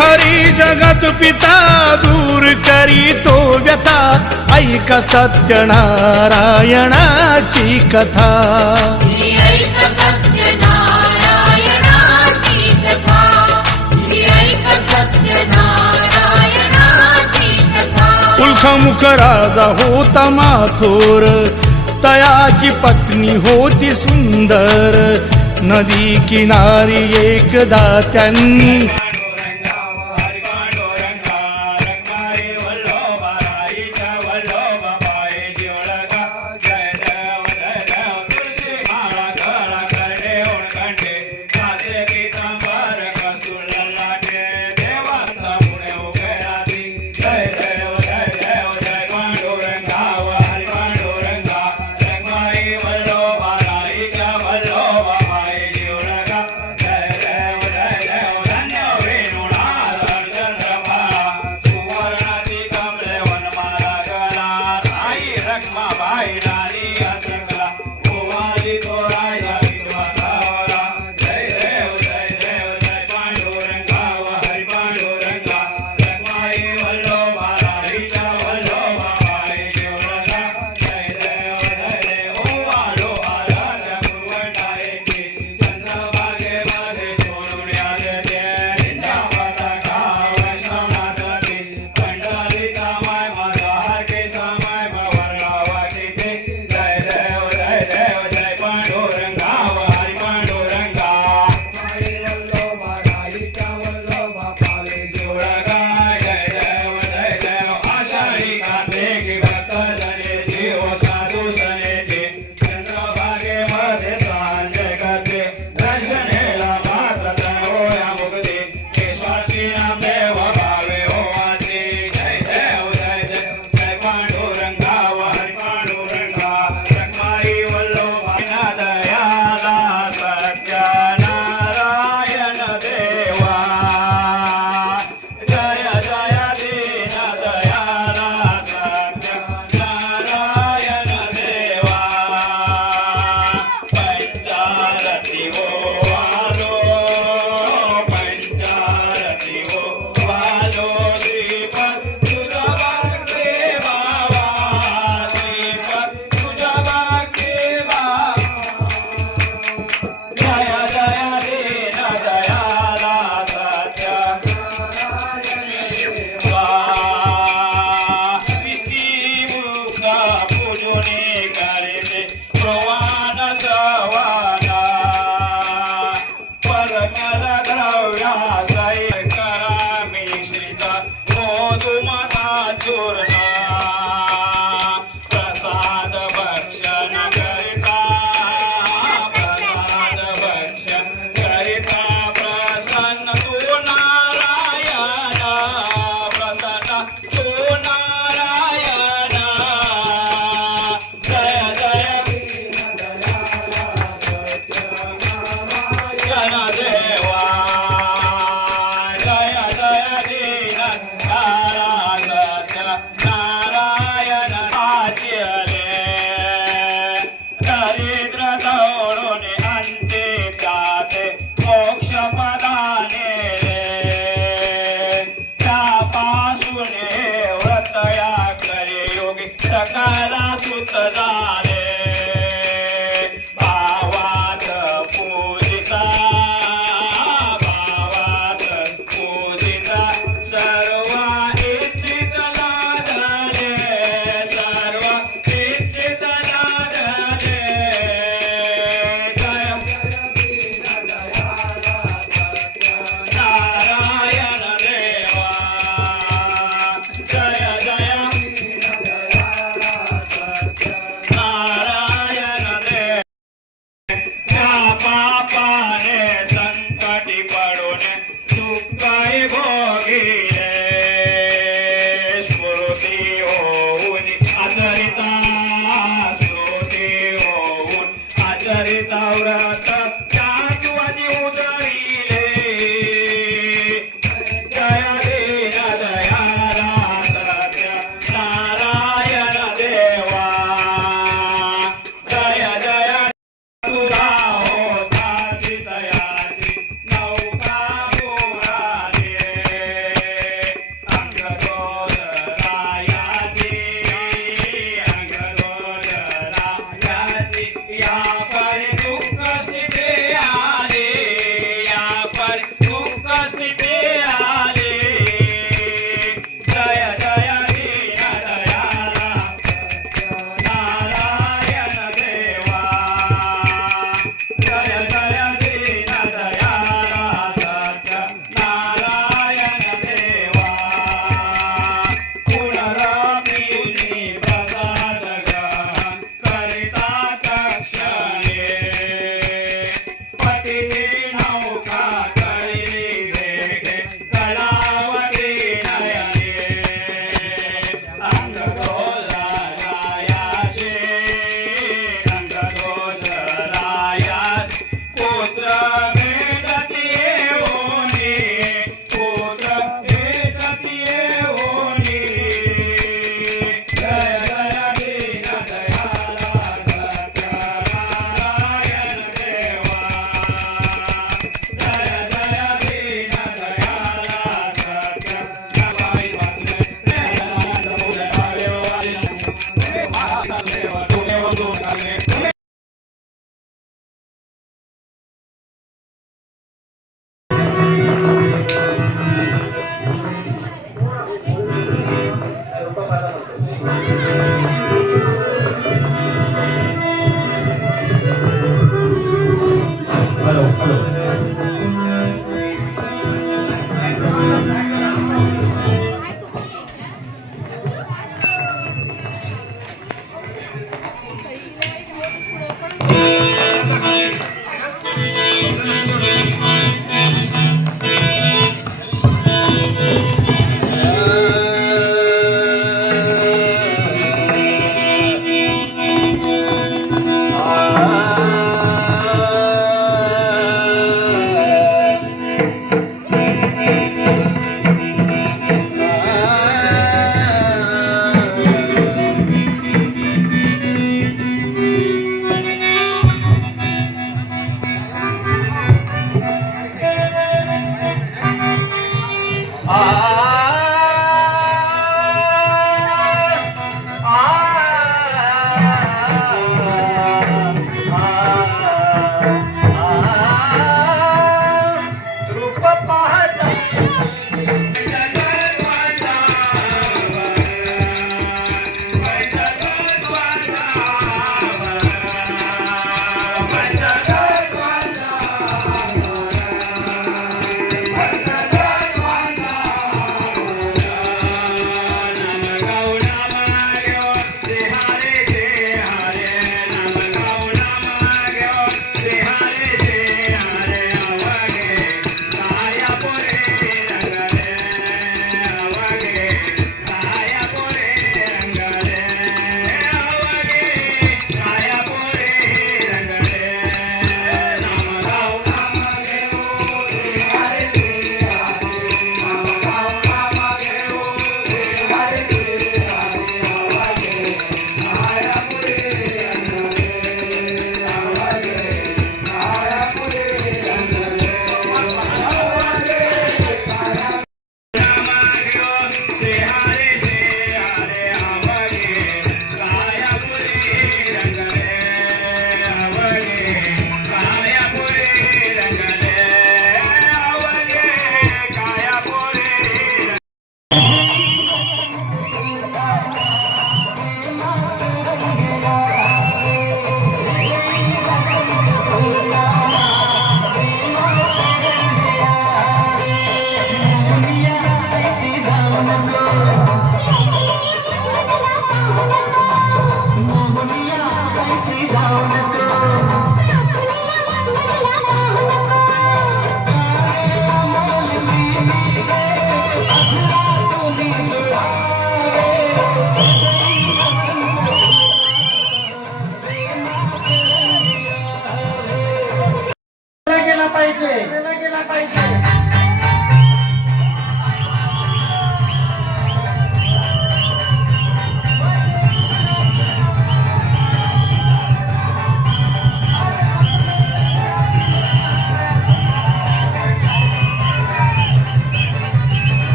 हरी जगत पिता दूर करी तो व्यथा। ऐक सत्यनारायणाची कथा। उल्खमुख राजा होता माथोर तयाची पत्नी होती सुंदर। नदी किनारी एकदा त्यांनी Taurata